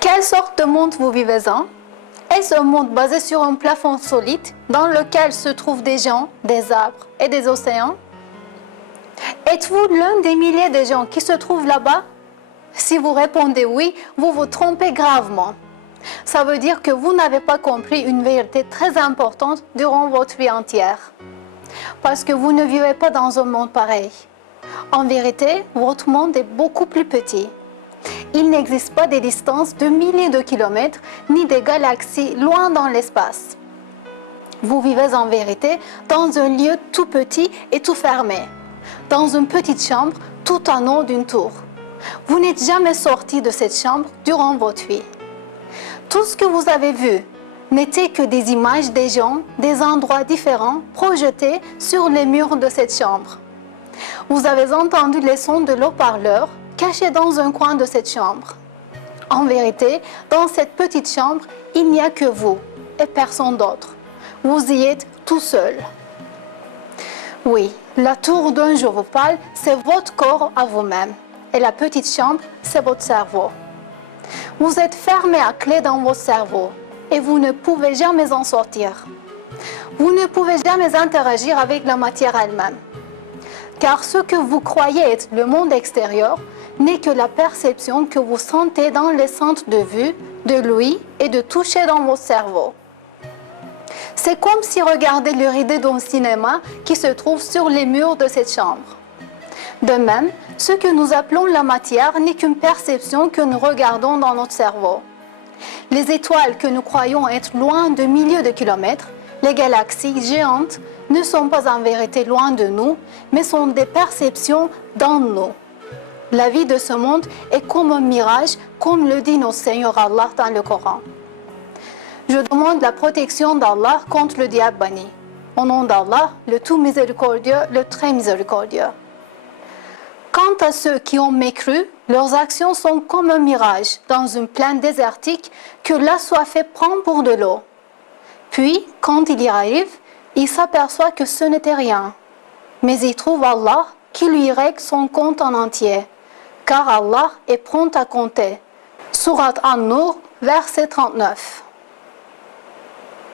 Quelle sorte de monde vous vivez-en? Est-ce un monde basé sur un plafond solide dans lequel se trouvent des gens, des arbres et des océans? Êtes-vous l'un des milliers de gens qui se trouvent là-bas? Si vous répondez oui, vous vous trompez gravement. Ça veut dire que vous n'avez pas compris une vérité très importante durant votre vie entière. Parce que vous ne vivez pas dans un monde pareil. En vérité, votre monde est beaucoup plus petit. Il n'existe pas des distances de milliers de kilomètres ni des galaxies loin dans l'espace. Vous vivez en vérité dans un lieu tout petit et tout fermé, dans une petite chambre tout en haut d'une tour. Vous n'êtes jamais sorti de cette chambre durant votre vie. Tout ce que vous avez vu n'était que des images des gens, des endroits différents projetés sur les murs de cette chambre. Vous avez entendu les sons de l'eau-parleur cachés dans un coin de cette chambre. En vérité, dans cette petite chambre, il n'y a que vous et personne d'autre. Vous y êtes tout seul. Oui, la tour dont je vous parle, c'est votre corps à vous-même. Et la petite chambre, c'est votre cerveau. Vous êtes fermé à clé dans votre cerveau et vous ne pouvez jamais en sortir. Vous ne pouvez jamais interagir avec la matière elle-même. Car ce que vous croyez être le monde extérieur n'est que la perception que vous sentez dans les centres de vue, de l'ouïe et de toucher dans votre cerveau. C'est comme si regarder le rideau d'un cinéma qui se trouve sur les murs de cette chambre. De même, ce que nous appelons la matière n'est qu'une perception que nous regardons dans notre cerveau. Les étoiles que nous croyons être loin de milliers de kilomètres, les galaxies géantes, ne sont pas en vérité loin de nous, mais sont des perceptions dans nous. La vie de ce monde est comme un mirage, comme le dit notre Seigneur Allah dans le Coran. Je demande la protection d'Allah contre le diable banni. Au nom d'Allah, le tout miséricordieux, le très miséricordieux. Quant à ceux qui ont mécru, leurs actions sont comme un mirage dans une plaine désertique que l'assoiffé prend pour de l'eau. Puis, quand il y arrive, il s'aperçoit que ce n'était rien. Mais il trouve Allah qui lui règle son compte en entier, car Allah est prompt à compter. Sourate An-Nur, verset 39.